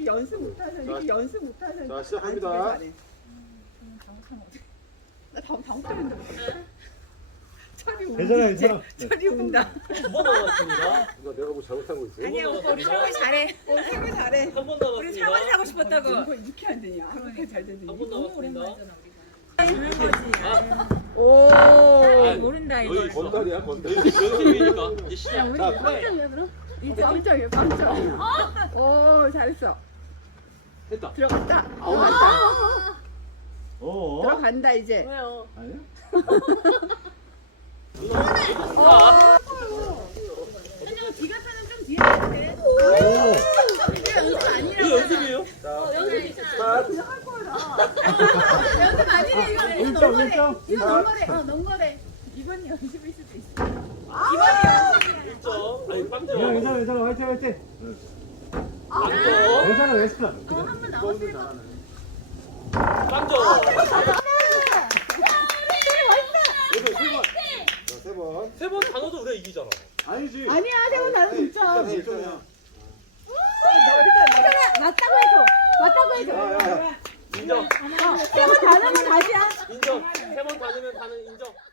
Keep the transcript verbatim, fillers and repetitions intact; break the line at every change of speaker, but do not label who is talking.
연습 못하서 이렇게 연습 못하서.
자, 시작합니다.
나 다음 다음 달인데. 철이 운다.
괜찮아, 괜찮아.
철이 운다.
두 번 남았습니다.
이거 내가 뭐 잘못한 거 있어?
아니야 오빠 우리 설거지 잘해. 어 설거지 잘해.
한 번
우리
남았습니다.
설거지 하고 싶었다고. 이거 이렇게 안 되냐? 그렇게 잘 되더니.
한 번 남았습니다.
오.
모른다 이거.
여기 있어.
건달이야, 건달.
연습이니까 이제 시작.
자, 플레이.
이 깜짝이야 깜짝. 오 잘했어.
됐다.
들어갔다. 들어갔다.
어?
들어간다 이제.
아니야?
이거 연습이에요?
자,
연습 아니네 이거.
일 점, 일 점.
이거 넘거래. 어 넘거래. 이번 연습일 수도 있어.
일 점. 아니 빵 점.
야, 괜찮아, 괜찮아. 화이팅, 화이팅.
빵 점.
괜찮아, 웨스트.
빵 점.
세 번.
세 번 다 넣어도 우리가 이기잖아.
아니지.
아니야 세번 다는 진짜.
일 점이야.
맞다고 해줘. 맞다고 해줘.
야, 야, 야.
인정.
세번 다는 다시야.
인정. 세 번 다니면 다는 인정.